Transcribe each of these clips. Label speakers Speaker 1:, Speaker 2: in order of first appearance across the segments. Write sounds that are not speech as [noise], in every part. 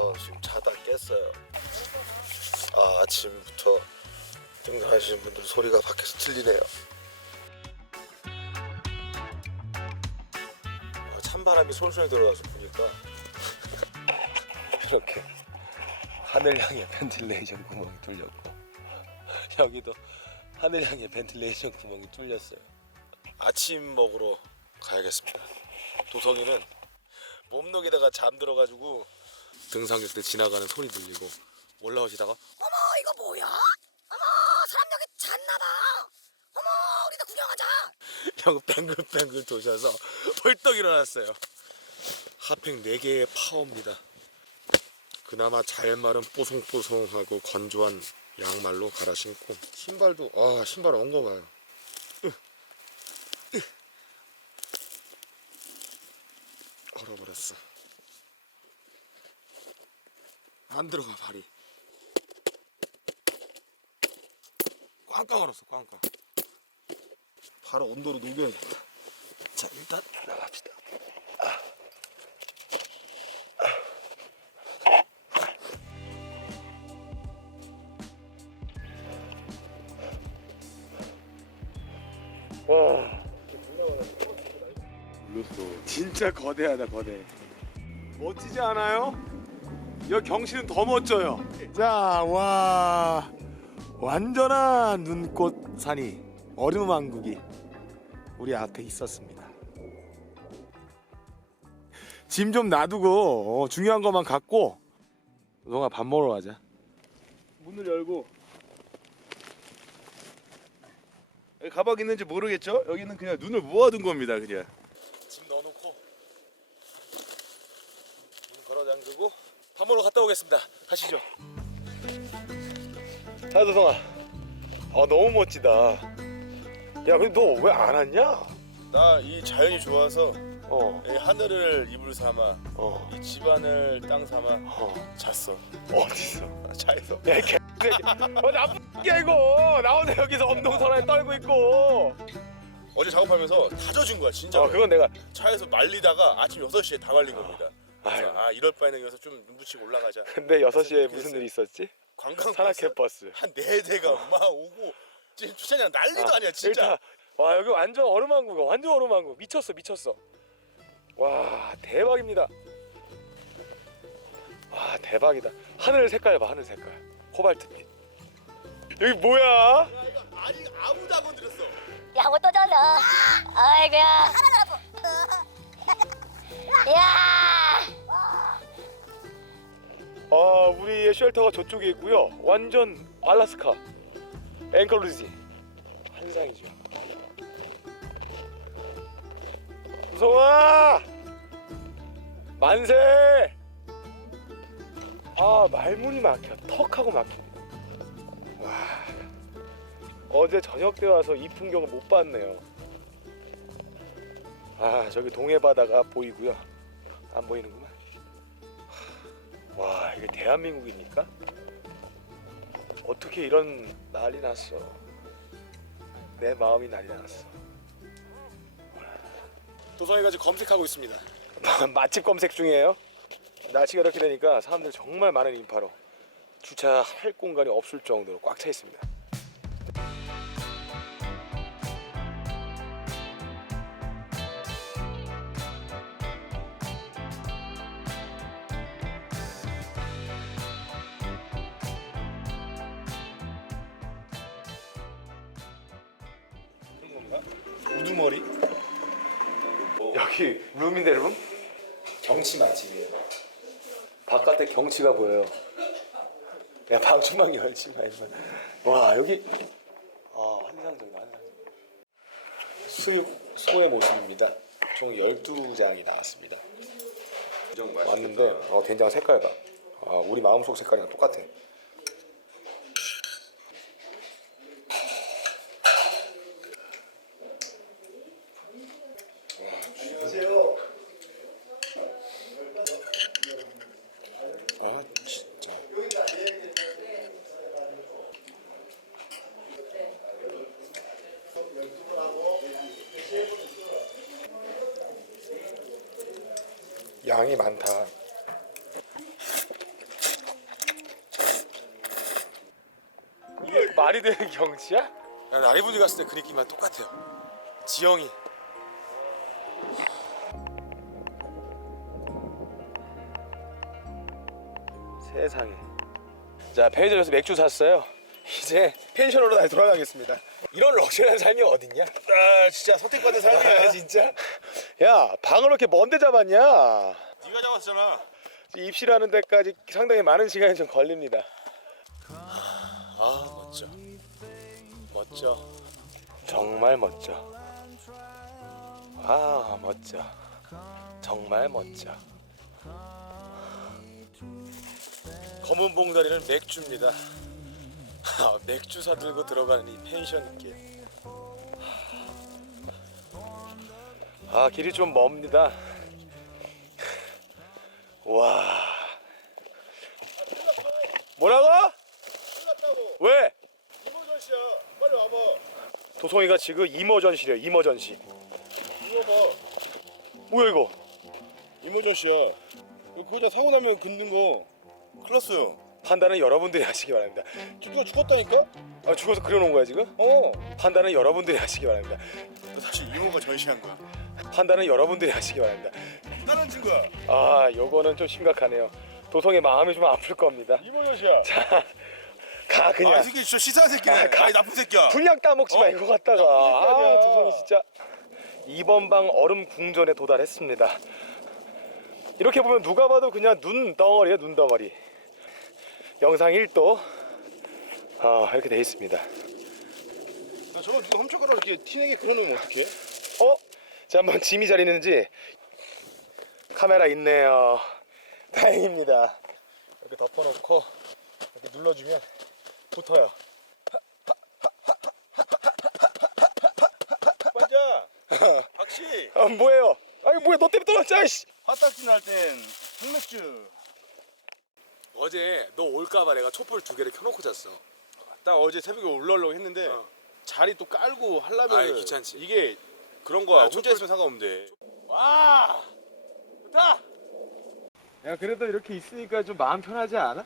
Speaker 1: 아 지금 자다 깼어요. 아 아침부터 등산하시는 분들 소리가 밖에서 들리네요. 아, 찬바람이 솔솔 들어와서 보니까 [laughs] 이렇게 하늘 향해 벤틸레이션 구멍이 뚫렸고 여기도 하늘 향해 벤틸레이션 구멍이 뚫렸어요. 아침 먹으러 가야겠습니다. 도성이는 몸속에다가 잠들어가지고 등산객들 지나가는 소리 들리고 올라오시다가
Speaker 2: 어머 이거 뭐야? 어머 사람 여기 잤나봐. 어머 우리도 구경하자. [laughs]
Speaker 1: 형 뱅글뱅글 도셔서 벌떡 일어났어요. 핫팩 4개의 파워입니다. 그나마 잘 마른 뽀송뽀송하고 건조한 양말로 갈아 신고 신발도 아 신발 엉거 가요. 얼어버렸어. 안 들어가 발이. 꽝꽝 얼었어 꽝꽝. 바로 온도로 녹여야겠다. 자 일단 나갑시다. 와. 진짜 거대하다 거대. 멋지지 않아요? 여기 경치는 더 멋져요. 자, 와 완전한 눈꽃 산이 얼음 왕국이 우리 앞에 있었습니다. 짐 좀 놔두고 어, 중요한 것만 갖고 동아 밥 먹으러 가자.
Speaker 3: 문을 열고 여기 가방 있는지 모르겠죠? 여기는 그냥 눈을 모아둔 겁니다 그냥
Speaker 1: 짐 넣어놓고 문 걸어 잠그고 밥 먹으러 갔다 오겠습니다. 가시죠. 자, 도성아. 아 너무 멋지다. 야, 근데 너 왜 안 왔냐?
Speaker 3: 나 이 자연이 좋아서
Speaker 1: 어,
Speaker 3: 이 하늘을 이불 삼아
Speaker 1: 어,
Speaker 3: 이 집안을 땅 삼아
Speaker 1: 어.
Speaker 3: 잤어
Speaker 1: 어딨어?
Speaker 3: 차에서
Speaker 1: 야, 이 개새끼. 어, 나쁜 게 이거. 나 혼자 여기서 엄동설하에 떨고 있고.
Speaker 3: 어제 작업하면서 다 젖은 거야 진짜
Speaker 1: 어, 그건 내가.
Speaker 3: 차에서 말리다가 아침 6시에 다 말린 겁니다. 그래서 아 이럴 바에는 여기서 좀 눈붙이고 올라가자.
Speaker 1: 근데 6시에 무슨 일이 있었지?
Speaker 3: 관광
Speaker 1: 산악회 버스.
Speaker 3: 한네 대가 막 오고 지금 주차장 난리도 아, 니야 진짜.
Speaker 1: 일단 와 여기 완전 얼음왕국이야 완전 얼음왕국 미쳤어 미쳤어. 와 대박입니다. 와 대박이다. 하늘 색깔 봐 하늘 색깔. 코발트빛. 여기 뭐야?
Speaker 3: 야 이거 아니 아무도 안 건드렸어.
Speaker 2: 야뭐또 졌어. 아이고야. 하나 더 [laughs] 야.
Speaker 1: 아 우리의 쉘터가 저쪽에 있고요. 완전 알라스카. 앵커루지. 환상이죠. 무성아 만세! 아 말문이 막혀. 턱하고 막힙니다. 와. 어제 저녁 때 와서 이 풍경을 못 봤네요 아 저기 동해 바다가 보이고요. 안 보이는구만. 와 이게 대한민국입니까? 어떻게 이런 난리 났어? 내 마음이 난리 났어. 도성이가 지금 검색하고 있습니다. [laughs] 맛집 검색 중이에요? 날씨가 이렇게 되니까 사람들 정말 많은 인파로 주차할 공간이 없을 정도로 꽉 차 있습니다
Speaker 3: 머리
Speaker 1: 여기 룸인데 룸? 경치 맛집이에요. 바깥에 경치가 보여요. 야 방충망 열지 마 임마. 와 여기 아 환상적이다 환상적. 수육 소의 모습입니다. 총 12장이 나왔습니다. 왔는데 어, 된장 색깔 봐. 아, 우리 마음속 색깔이랑 똑같아. 아 양이 많다. 이게 말이 되는 경치야? 난 아리분이 갔을 때 그 느낌이랑 똑같아요. 지형이. 세상에. 자, 편의점에서 맥주 샀어요. 이제 펜션으로 다시 돌아가겠습니다. 이런 럭셔리한 삶이 어딨냐?
Speaker 3: 아 진짜 선택받은
Speaker 1: 사람이야 진짜. 야, 방을 왜 이렇게 먼데 잡았냐?
Speaker 3: 네가 잡았잖아.
Speaker 1: 입실하는 데까지 상당히 많은 시간이 좀 걸립니다. 아 멋져, 멋져, 정말 멋져. 아 멋져, 정말 멋져. 검은 봉다리는 맥주입니다. 아, 맥주 사 들고 들어가는 이 펜션 느낌. 아 길이 좀 멉니다. 와. 뭐라고? 왜?
Speaker 3: 이모전씨야. 빨리 와봐.
Speaker 1: 도송이가 지금 이머전시래요. 이머전시.
Speaker 3: 이거 봐.
Speaker 1: 뭐야 이거?
Speaker 3: 이모전씨야. 그거자 사고 나면 긋는 거. 큰일 났어요.
Speaker 1: 판단은 여러분들이 [laughs] 하시기 바랍니다.
Speaker 3: 누가 죽었다니까?
Speaker 1: 아 죽어서 그려놓은 거야 지금?
Speaker 3: 어.
Speaker 1: 판단은 여러분들이 하시기 바랍니다.
Speaker 3: 너 사실 이모가 전시한 거야.
Speaker 1: 판단은 여러분들이 [laughs] 하시기 바랍니다.
Speaker 3: 다른 친구야.
Speaker 1: 아 요거는 좀 심각하네요. 도성의 마음이 좀 아플 겁니다.
Speaker 3: 이모전씨야. [laughs]
Speaker 1: 가 그냥.
Speaker 3: 아, 이 새끼 진짜 새끼네.
Speaker 1: 아, 가-
Speaker 3: 나쁜 새끼야.
Speaker 1: 분량 따먹지 마
Speaker 3: 어?
Speaker 1: 이거 갖다가 아. 도성이 진짜 2번 방 얼음 궁전에 도달했습니다 이렇게 보면 누가 봐도 그냥 눈 덩어리야 눈 덩어리 영상 1도 아 이렇게 돼 있습니다
Speaker 3: 야, 저거 누가 훔쳐가라 이렇게 티내게 그려놓으면 어떡해?
Speaker 1: 어? 자 한번 짐이 잘 있는지 카메라 있네요 [laughs] 다행입니다 이렇게 덮어놓고 이렇게 눌러주면 붙어요
Speaker 3: 반자. [laughs] 박씨.
Speaker 1: 아 뭐예요 아니 뭐야 너 때문에 떨어졌잖아 씨.
Speaker 3: 화딱지 날 땐 흑맥주.
Speaker 1: 어제 너 올까봐 내가 촛불 두 개를 켜놓고 잤어.
Speaker 3: 딱 어제 새벽에 올라오려고 했는데
Speaker 1: 어.
Speaker 3: 자리 또 깔고 하려면
Speaker 1: 아이, 귀찮지.
Speaker 3: 이게 그런 거야.
Speaker 1: 아,
Speaker 3: 혼자 있으면 상관없는데.
Speaker 1: 와, 좋다. 야 그래도 이렇게 있으니까 좀 마음 편하지 않아?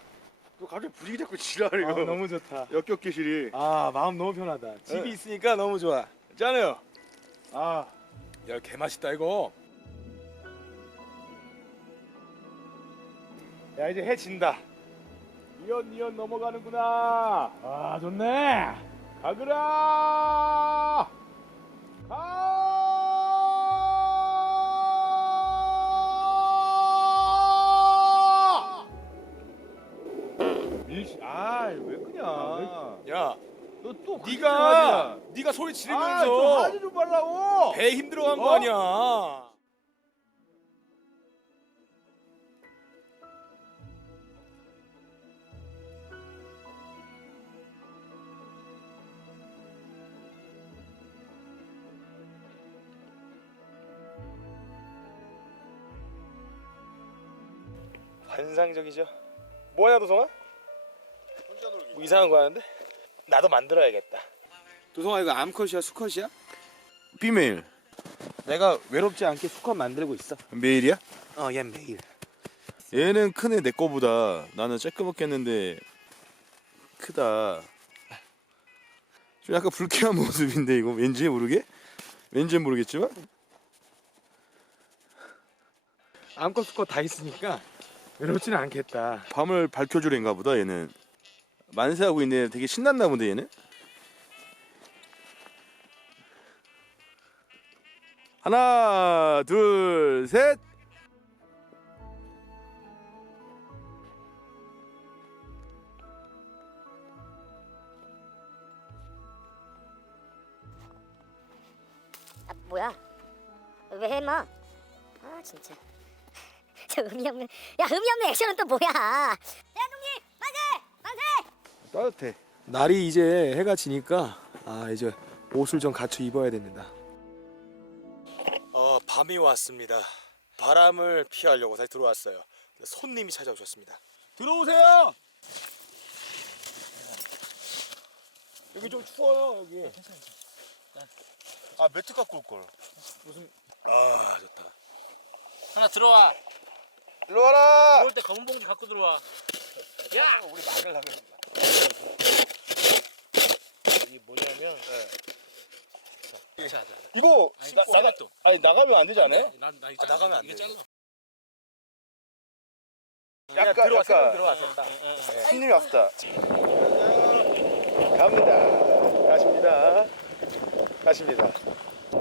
Speaker 3: 너 갑자기 분위기 자꾸 지랄
Speaker 1: 아, 너무 좋다.
Speaker 3: 역겹게실이.
Speaker 1: 아 마음 너무 편하다. 집이
Speaker 3: 네.
Speaker 1: 있으니까 너무 좋아.
Speaker 3: 짠해요.
Speaker 1: 아, 야 개 맛있다 이거. 야 이제 해 진다. 니언 니언 넘어가는구나. 아 좋네. 가그라. 가.
Speaker 3: 밀시. 아왜 그냥.
Speaker 1: 야,
Speaker 3: 너또
Speaker 1: 네가 네가 소리 지르면서
Speaker 3: 하지 좀 말라고.
Speaker 1: 배 힘들어간 거
Speaker 3: 어?
Speaker 1: 아니야. 환상적이죠. 뭐야 도성아? 뭐 이상한 거 하는데? 나도 만들어야겠다.
Speaker 4: 도성아 이거 암컷이야 수컷이야?
Speaker 3: 비메일.
Speaker 4: 내가 외롭지 않게 수컷 만들고 있어.
Speaker 3: 메일이야?
Speaker 4: 어, 얘 매일.
Speaker 3: 얘는 크네 내 거보다. 나는 쬐끄맣게 했는데 크다. 좀 약간 불쾌한 [laughs] 모습인데 이거 왠지 모르게? 왠지 모르겠지만
Speaker 4: 암컷 수컷 다 있으니까 외롭지는 않겠다.
Speaker 3: 밤을 밝혀줄 애인가 보다 얘는 만세하고 있네 되게 신났나 본데 얘는 하나 둘 셋
Speaker 2: 아 뭐야? 왜 해, 마? 아 진짜. 저 의미 없는. 야 의미 없는 액션은 또 뭐야?
Speaker 4: 따뜻해. 날이 이제 해가 지니까 아 이제 옷을 좀 갖춰 입어야 됩니다.
Speaker 1: 어, 밤이 왔습니다. 바람을 피하려고 다시 들어왔어요. 손님이 찾아오셨습니다. 들어오세요. 여기 좀 추워요 여기.
Speaker 3: 아 매트 갖고 올걸
Speaker 1: 아 좋다.
Speaker 5: 하나 들어와.
Speaker 1: 일로 와라.
Speaker 5: 들어올 때 검은 봉지 갖고 들어와. 야!
Speaker 1: 우리 막으려면.
Speaker 5: 이게 뭐냐면 자, 자, 자.
Speaker 3: 이거
Speaker 5: 아니,
Speaker 3: 나, 나가
Speaker 5: 또.
Speaker 3: 아니 나가면 안 되지 않아요?
Speaker 5: 난, 나
Speaker 1: 아, 나가면 안
Speaker 5: 이거
Speaker 1: 돼.
Speaker 5: 잘라.
Speaker 3: 약간 약간
Speaker 1: 들어왔었다
Speaker 3: 손님이 왔다. 갑니다. 가십니다. 가십니다.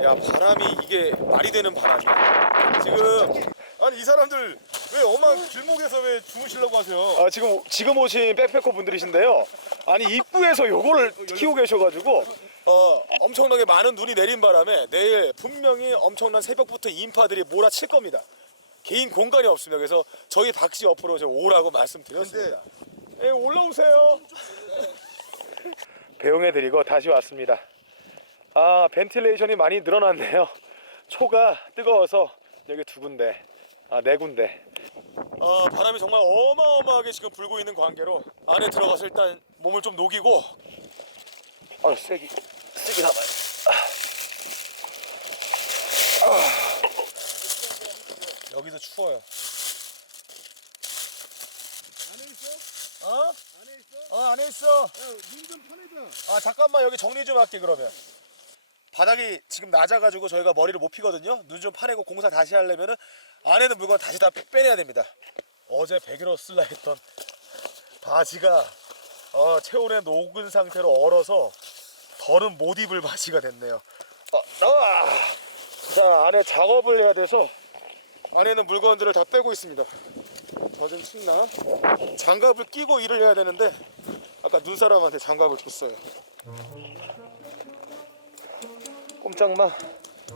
Speaker 1: 야 바람이 이게 말이 되는 바람이야 지금
Speaker 3: 아니 이 사람들 왜 엄한 길목에서 왜 주무시려고 하세요?
Speaker 1: 아, 지금 지금 오신 백패커 분들이신데요. 아니 입구에서 요거를 키우고 계셔가지고 어 엄청나게 많은 눈이 내린 바람에 내일 분명히 엄청난 새벽부터 인파들이 몰아칠 겁니다. 개인 공간이 없습니다. 그래서 저희 박씨 옆으로 좀 오라고 말씀드렸습니다. 예, 올라오세요. [laughs] 배웅해드리고 다시 왔습니다. 아 벤틸레이션이 많이 늘어났네요. 초가 뜨거워서 여기 두 군데, 아 네 군데. 어, 바람이 정말 어마어마하게 지금 불고 있는 관계로 안에 들어가서 일단 몸을 좀 녹이고 아 세기 세게 잡아요 아. 여기도 추워요 안에 있어? 어? 안에 있어? 어 안에 있어 눈좀 편해져 아 잠깐만 여기 정리 좀 할게 그러면 바닥이 지금 낮아가지고 저희가 머리를 못 피거든요. 눈 좀 파내고 공사 다시 하려면은 안에 있는 물건 다시 다 빼내야 됩니다. 어제 100일로 쓸라 했던 바지가 어, 체온에 녹은 상태로 얼어서 더는 못 입을 바지가 됐네요. 어, 나와! 자 안에 작업을 해야 돼서 안에 있는 물건들을 다 빼고 있습니다. 더좀 춥나? 장갑을 끼고 일을 해야 되는데 아까 눈사람한테 장갑을 줬어요. 꼼짝마.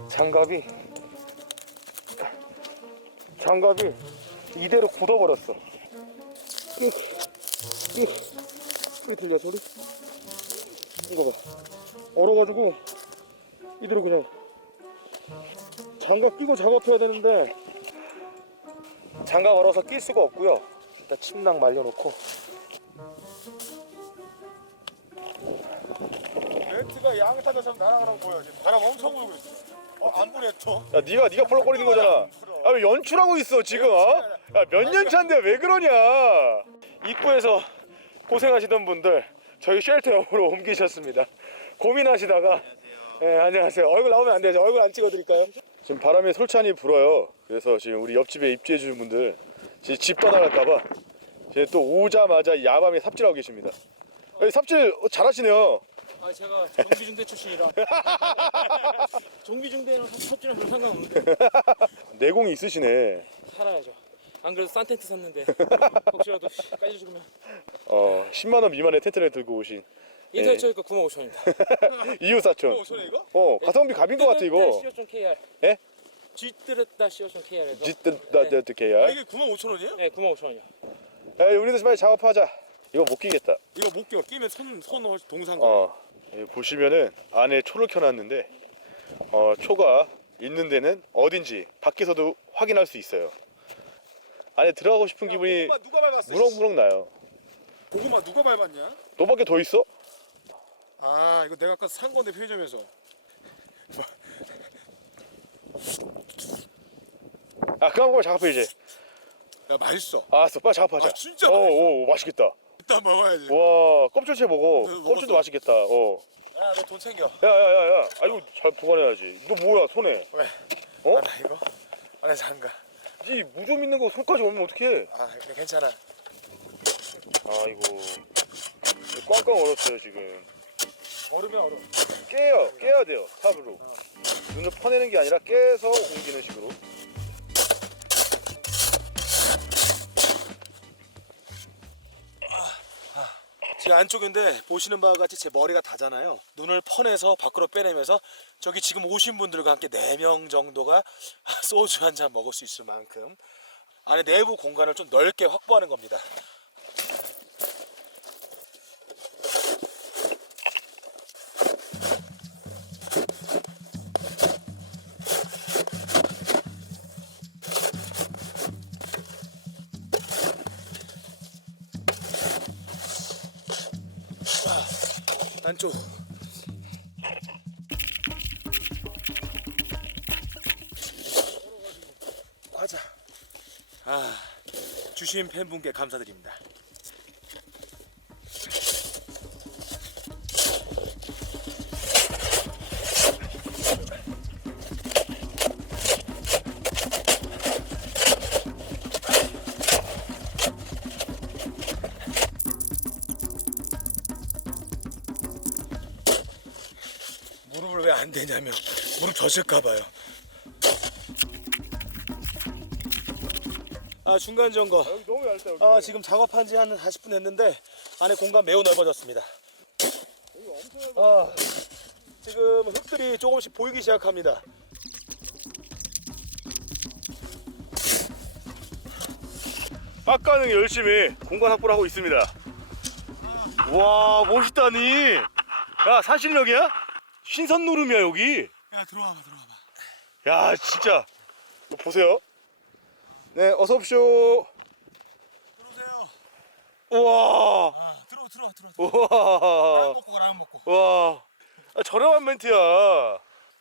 Speaker 1: 장갑이 장갑이 이대로 굳어버렸어. 소리 들려 소리? 이거 봐. 얼어가지고 이대로 그냥 장갑 끼고 작업해야 되는데 장갑 얼어서 낄 수가 없고요. 일단 침낭 말려놓고 벨트가 양타자처럼 날아가는 거 보여 지금 바람 엄청 불고 있어 어, 안 불에
Speaker 3: 또야 네가 네가 펄럭거리는 거잖아. 아왜 연출하고 있어 지금? 어? 야몇 년 차인데 왜 그러냐?
Speaker 1: 입구에서 고생하시던 분들 저희 쉘터 옆으로 옮기셨습니다. 고민하시다가 네, 안녕하세요. 얼굴 나오면 안 되죠. 얼굴 안 찍어드릴까요?
Speaker 3: 지금 바람이 솔찬히 불어요. 그래서 지금 우리 옆집에 입주해 주신 분들 지금 집 떠나갈까봐 지금 또 오자마자 야밤에 삽질하고 계십니다. 아니, 삽질 잘하시네요.
Speaker 5: 아 제가 정비중대 출신이라 정비중대랑 삽질은 별 상관없는데
Speaker 3: 내공이 있으시네.
Speaker 5: 살아야죠. 안 그래도 싼 텐트 샀는데 [laughs] 혹시라도 깔려 죽으면
Speaker 3: 어 10만 원 미만의 텐트를 들고 오신
Speaker 5: 인터넷 쳐니까 9만 5천입니다.
Speaker 3: 이웃 사촌.
Speaker 1: 이거?
Speaker 3: 어 가성비 갑인 것 같아 이거.
Speaker 5: KR.
Speaker 3: 예?
Speaker 5: 쥐뜨렸다 시어촌 KR에서.
Speaker 3: 짓다다다 KR.
Speaker 1: 이게 9만 5천 원이에요?
Speaker 5: 네, 9만 5천원이요.
Speaker 3: 야 우리도 빨리 작업하자. 이거 못 끼겠다.
Speaker 1: 이거 못 끼워. 끼면 손, 손 동상.
Speaker 3: 어 여기 보시면은 안에 초를 켜놨는데 어 초가 있는 데는 어딘지 밖에서도 확인할 수 있어요. 안에 들어가고 싶은 기분이
Speaker 1: 누가 밟았어?
Speaker 3: 무럭무럭 나요.
Speaker 1: 고구마 누가 밟았냐?
Speaker 3: 너밖에 더 있어?
Speaker 1: 아 이거 내가 아까 산 건데 편의점에서.
Speaker 3: 아 그만 그만 작업해 이제.
Speaker 1: 야 맛있어.
Speaker 3: 알았어 빨리 작업하자.
Speaker 1: 아, 진짜
Speaker 3: 어,
Speaker 1: 맛있어?
Speaker 3: 오, 오 맛있겠다.
Speaker 1: 이따 먹어야지.
Speaker 3: 와 껍질째 먹어.
Speaker 1: 네,
Speaker 3: 껍질도. 맛있겠다. 어.
Speaker 1: 야 너 돈 챙겨.
Speaker 3: 야야야야. 아 이거 잘 보관해야지. 너 뭐야 손에?
Speaker 1: 왜?
Speaker 3: 어?
Speaker 1: 아, 나 이거 안에서 안 가.
Speaker 3: 이 무좀 있는 거 손까지 오면 어떡해?
Speaker 1: 아 괜찮아.
Speaker 3: 아이고 꽝꽝 얼었어요 지금.
Speaker 1: 얼으면 얼어.
Speaker 3: 깨요 깨야 돼요 탑으로. 눈을 퍼내는 게 아니라 깨서 옮기는 식으로.
Speaker 1: 지금 안쪽인데 보시는 바와 같이 제 머리가 다잖아요. 눈을 퍼내서 밖으로 빼내면서 저기 지금 오신 분들과 함께 4명 정도가 [laughs] 소주 한 잔 먹을 수 있을 만큼 안에 내부 공간을 좀 넓게 확보하는 겁니다. 안쪽. 과자. 아 주신 팬분께 감사드립니다
Speaker 4: 되냐면 무릎 젖을까 봐요. 아 중간 점검.
Speaker 3: 너무 얇다 여기.
Speaker 4: 아 지금 작업한 지 한 40분 됐는데 안에 공간 매우 넓어졌습니다. 아 지금 흙들이 조금씩 보이기 시작합니다.
Speaker 3: 빡가는 열심히 공간 확보를 하고 있습니다. 와 멋있다니. 야 사실력이야? 신선 노름이야 여기.
Speaker 4: 야 들어와봐 들어와봐.
Speaker 3: 야 진짜 이거 보세요. 네 어서 오십시오.
Speaker 4: 들어오세요.
Speaker 3: 우와
Speaker 4: 아 들어 들어와 들어.
Speaker 3: 우와
Speaker 4: 먹고 가 라면 먹고.
Speaker 3: 우와 아, 저렴한 멘트야.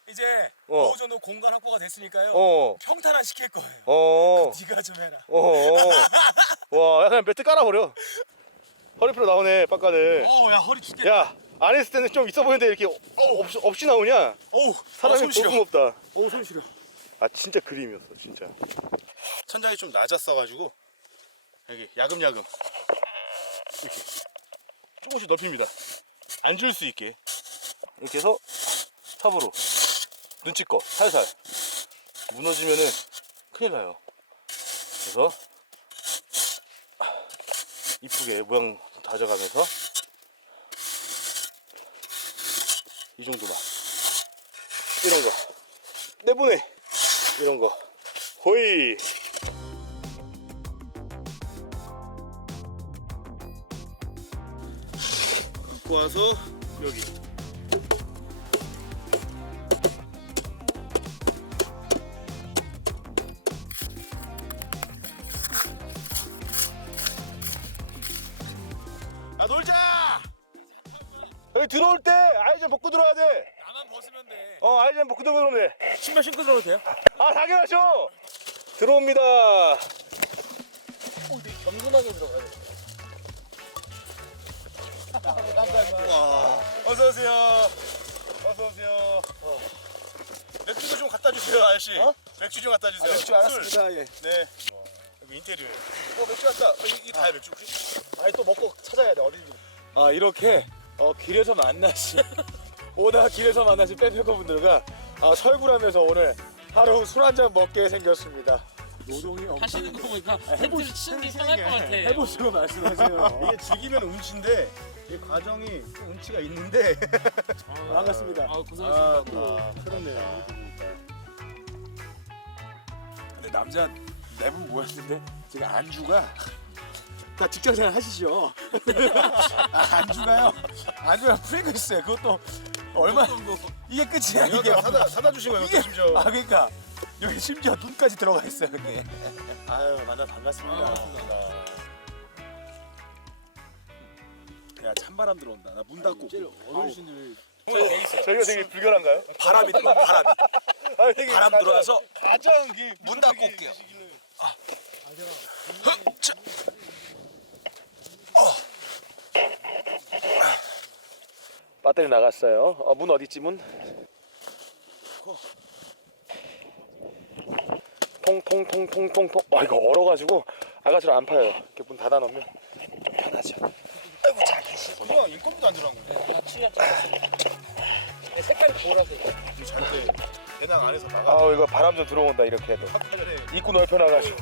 Speaker 4: 이제
Speaker 3: 어.
Speaker 4: 어느 정도 공간 확보가 됐으니까요.
Speaker 3: 어.
Speaker 4: 평탄화 시킬 거예요.
Speaker 3: 어.
Speaker 4: 네가 좀 해라.
Speaker 3: 어. 와, 야, 그냥 매트 깔아버려. 허리피로 나오네, 빡가는.
Speaker 4: 어야 허리 죽겠다.
Speaker 3: 야, 안 했을 때는 좀 있어 보이는데 이렇게 없, 없이 나오냐?
Speaker 4: 어우
Speaker 3: 사람이
Speaker 4: 손 시려.
Speaker 3: 볼품 없다.
Speaker 4: 어우 손 시려.
Speaker 3: 아, 진짜 그림이었어, 진짜. 천장이 좀 낮았어가지고, 여기 야금야금. 이렇게. 조금씩 넓힙니다. 앉을 수 있게. 이렇게 해서 탑으로. 눈치껏, 살살. 무너지면은 큰일 나요. 그래서, 이쁘게 모양 다져가면서, 이 정도만. 이런 거. 내보내. 이런 거. 호이. 와서 여기. 야 놀자. 여기 들어올 때 아이젠 벗고 들어와야 돼.
Speaker 4: 나만 벗으면 돼.
Speaker 3: 어 아이젠 벗고 들어오면 돼.
Speaker 4: 신발 신고 들어도 돼요?
Speaker 3: 아 당연하죠. 들어옵니다.
Speaker 4: 겸손하게 들어가야 돼.
Speaker 3: 어서 오세요. 어서 오세요. 맥주도 좀 갖다 주세요, 아저씨. 맥주 좀 갖다 주세요.
Speaker 4: 맥주 알았습니다. 예.
Speaker 3: 술. 네. 여기 인테리어. 어 맥주 왔다. 어, 이, 이 다야 맥주?
Speaker 4: 아니 또 먹고 찾아야 돼 어딘지.
Speaker 1: 아 이렇게 어, 길에서 만나신 [laughs] 오다 길에서 만나신 팬페커분들과 아, 설굴하면서 오늘 하루 술 한 잔 먹게 생겼습니다. 노동이 엄청
Speaker 5: 하시는 거 보니까 텐트를 치는 게 편할 것 같아.
Speaker 1: 해보시고 말씀하세요. [laughs]
Speaker 3: 이게 즐기면 운치인데 이 과정이 좀 운치가 있는데.
Speaker 1: 반갑습니다.
Speaker 5: 아 고생하셨습니다.
Speaker 3: 아, 그렇네요.
Speaker 1: 근데 남자 네 분 모였는데 지금 안주가 다 직장생활 하시죠? 아, 안주가요? 안주가 프링글스에 그것도 얼마 이게 끝이야 이게
Speaker 3: 이게. 사다 사다 주신 거예요,
Speaker 1: 이게-
Speaker 3: 심지어.
Speaker 1: 아 그러니까 여기 심지어 눈까지 들어가 있어요 여기 아유 만나 반갑습니다. 야 찬바람 들어온다. 나 문 닫고. 어르신들
Speaker 3: 저희가 되게 불결한가요?
Speaker 4: 바람이 들어 바람이. [laughs]
Speaker 3: 아, 되게
Speaker 4: 바람 들어와서
Speaker 3: 가정
Speaker 4: 그문 닫고 올게요.
Speaker 1: 배터리 나갔어요. 어, 문 어디 있지 문? 통통통통통통. 아 이거 얼어가지고 아가씨를 안 파요. 이렇게 문 닫아 놓으면 편하죠.
Speaker 3: 그냥 인건비도 안 들어간 거예요.
Speaker 5: 색깔이 보라색.
Speaker 3: 잘때 배낭 안에서 막아.
Speaker 1: 아 이거 바람 좀 들어온다 이렇게 해도. 입구 넓혀놔가지고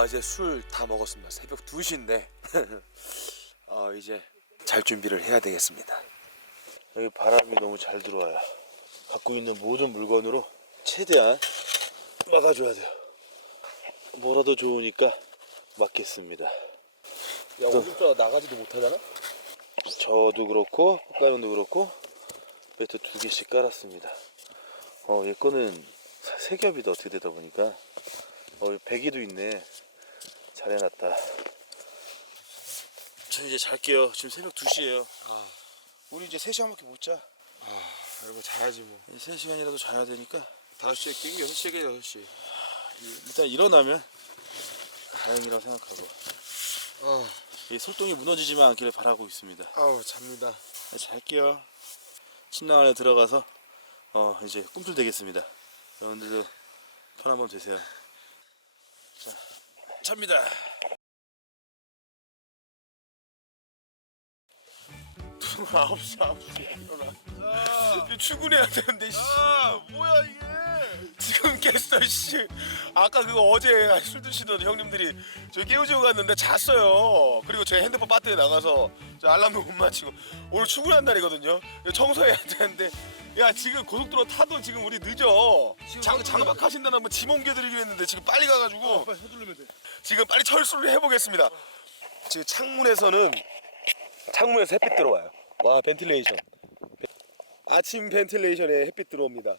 Speaker 1: 아 이제 술 다 먹었습니다. 새벽 2시인데 아 [laughs] 이제 잘 준비를 해야 되겠습니다.
Speaker 3: 여기 바람이 너무 잘 들어와요. 갖고 있는 모든 물건으로 최대한 막아줘야 돼요. 뭐라도 좋으니까 막겠습니다.
Speaker 1: 야 오줌 나가지도 못하잖아.
Speaker 3: 저도 그렇고 꽃가연도 그렇고 매트 두 개씩 깔았습니다. 어, 얘 거는 사- 세 겹이다 어떻게 되다 보니까 어, 배기도 있네. 잘 해놨다. 저 이제 잘게요. 지금 새벽 2시에요. 우리 이제 3시간밖에 못 자.
Speaker 4: 이거 자야지 뭐.
Speaker 3: 3시간이라도 자야 되니까
Speaker 4: 5시에 깨기 6시에 깨기 6시.
Speaker 3: 일단 일어나면 다행이라고 생각하고
Speaker 4: 아,
Speaker 3: 이 솔동이 무너지지만 않기를 바라고 있습니다.
Speaker 4: 아우 잡니다.
Speaker 3: 네, 잘게요. 침낭 안에 들어가서 어 이제 꿈틀 되겠습니다. 여러분들도 편한 밤 되세요. 자, 잡니다.
Speaker 1: 9시 9시 일어나 출근해야 되는데 씨.
Speaker 3: 뭐야 이게?
Speaker 1: 지금 깼어 씨. 아까 그거 어제 술 드시던 형님들이 저 깨우지고 갔는데 잤어요. 그리고 제 핸드폰 배터리 나가서 저 알람도 못 맞추고. 오늘 출근한 날이거든요. 청소해야 되는데. 야 지금 고속도로 타도 지금 우리 늦어. 장, 장박하신다는 한번 짐 옮겨드리기로 했는데 지금 빨리 가가지고.
Speaker 3: 빨리 서두르면 돼.
Speaker 1: 지금 빨리 철수를 해보겠습니다 지금 창문에서는 창문에서 햇빛 들어와요 와 벤틸레이션 아침 벤틸레이션에 햇빛 들어옵니다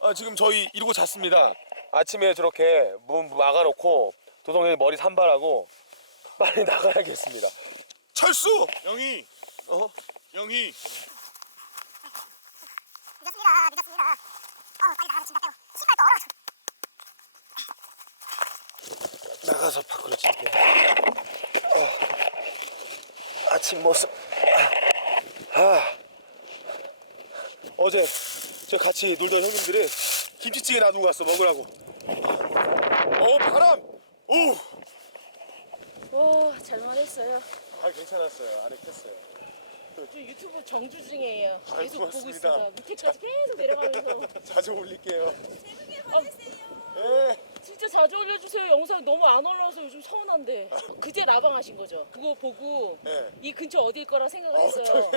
Speaker 1: 아, 지금 저희 이러고 잤습니다. 아침에 저렇게 문 막아놓고 도성이 머리 산발하고 빨리 나가야겠습니다. 철수!
Speaker 3: 영희,
Speaker 1: 어?
Speaker 3: 영희.
Speaker 2: 늦었습니다. 늦었습니다. 어, 빨리 나가서 짐 닦고 신발 또 얼어.
Speaker 1: 나가서 밖으로 칠게. 어. 아침 모습. 아. 아. 어제 저 같이 놀던 형님들이 김치찌개 놔두고 갔어 먹으라고. 어 바람. 오.
Speaker 6: 와 잘못했어요.
Speaker 1: 아 괜찮았어요. 안에 켰어요.
Speaker 6: 저 유튜브 정주 중이에요.
Speaker 1: 아이,
Speaker 6: 계속 보고
Speaker 1: 고맙습니다.
Speaker 6: 있어요. 밑에까지 계속 내려가면서 [laughs]
Speaker 1: 자주 올릴게요.
Speaker 6: 아, 진짜 자주 올려주세요. 영상 너무 안 올라 와서 요즘 서운한데. 그제 라방 하신 거죠. 그거 보고
Speaker 1: 네.
Speaker 6: 이 근처 어딜 거라 생각했어요.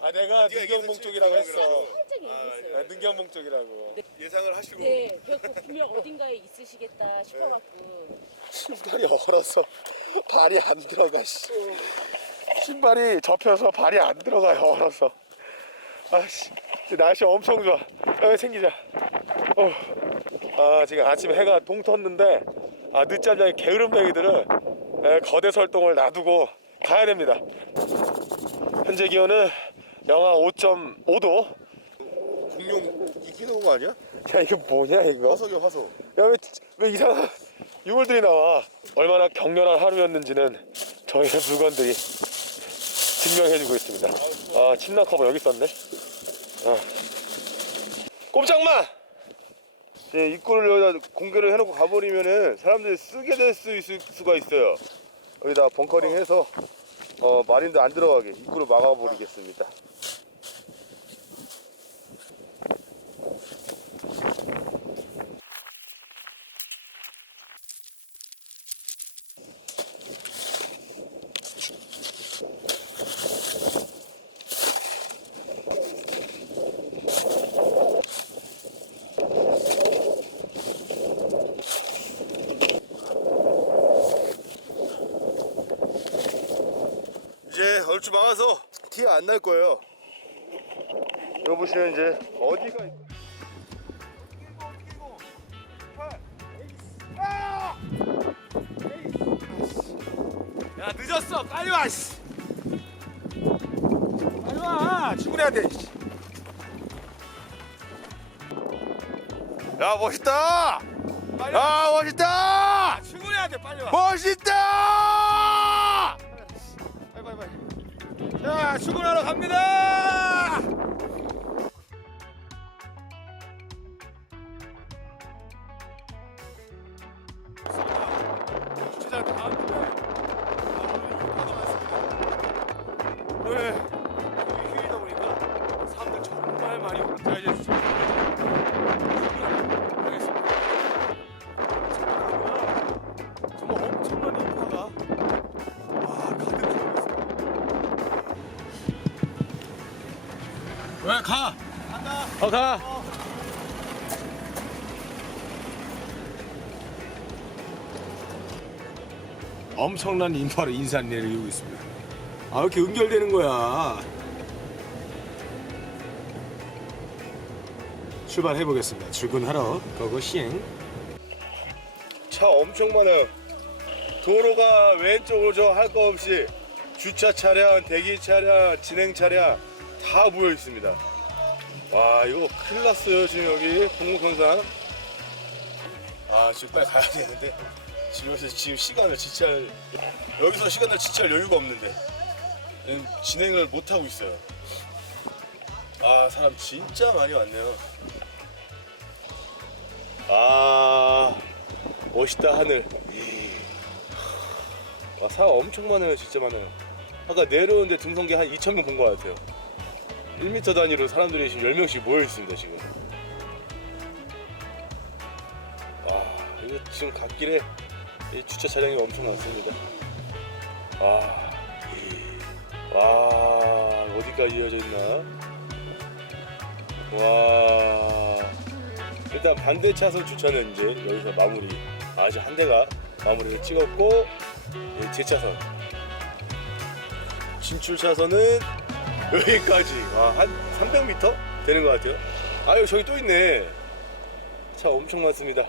Speaker 1: 아 내가 능경봉 쪽이라고 했어.
Speaker 6: 살짝 얘기했어요.
Speaker 1: 아, 능경봉 쪽이라고.
Speaker 3: 예상을 하시고.
Speaker 6: 네, 그래갖고 분명 어딘가에 있으시겠다 싶어갖고.
Speaker 1: 신발이 얼어서 발이 안 들어가. 씨. 신발이 접혀서 발이 안 들어가요. 얼어서. 아씨, 날씨 엄청 좋아. 여기 생기자. 어. 아 지금 아침에 해가 동 텄는데 아 늦잠 자기 게으름뱅이들은 에, 거대 설동을 놔두고 가야 됩니다. 현재 기온은 영하 5.5도.
Speaker 3: 공룡 이기는 거 아니야?
Speaker 1: 야 이게 뭐냐 이거?
Speaker 3: 화석이야 화석.
Speaker 1: 야왜 왜 이상한 유물들이 나와? 얼마나 격렬한 하루였는지는 저희의 물건들이 증명해주고 있습니다. 아 침낭 커버 여기 있었네. 아. 꼼짝마.
Speaker 3: 예, 입구를 여기다 공개를 해놓고 가버리면은 사람들이 쓰게 될 수 있을 수가 있어요. 여기다 벙커링 해서 어, 마린도 안 들어가게 입구를 막아버리겠습니다. 이제 얼추 막아서 티안날 거예요. 여기 보시면 이제 어디가 있-
Speaker 1: 야 늦었어. 빨리 와. 씨. 빨리 와. 출근해야 돼. 씨.
Speaker 3: 야 멋있다!
Speaker 1: 빨리
Speaker 3: 야 멋있다!
Speaker 1: 출근해야 돼. 빨리 와.
Speaker 3: 멋있다!
Speaker 1: 자 출근하러 갑니다. 간다. 어 가. 엄청난 인파로 인산내를 이루고 있습니다. 아 이렇게 연결되는 거야. 출발해 보겠습니다. 출근하러 고고 시행.
Speaker 3: 차 엄청 많아요. 도로가 왼쪽으로 저 할 거 없이 주차 차량, 대기 차량, 진행 차량 다 모여 있습니다. 와 이거 큰일 났어요 지금 여기 공공선상. 아 지금 빨리 가야 되는데 지금 여기서 지금 시간을 지체할 여기서 시간을 지체할 여유가 없는데 진행을 못 하고 있어요. 아 사람 진짜 많이 왔네요. 아 멋있다 하늘. 와 사람 엄청 많아요 진짜 많아요. 아까 내려오는데 등성계 한 2,000명 본 것 같아요. 1m 단위로 사람들이 지금 10명씩 모여 있습니다 지금. 와 이거 지금 갓길에 이 주차 차량이 엄청 많습니다. 와, 이- 와 어디까지 이어져 있나? 와 일단 반대 차선 주차는 이제 여기서 마무리. 아직 한 대가 마무리를 찍었고 예, 제 차선 진출 차선은 여기까지 와, 한 300m 되는 것 같아요. 아유 저기 또 있네. 차 엄청 많습니다.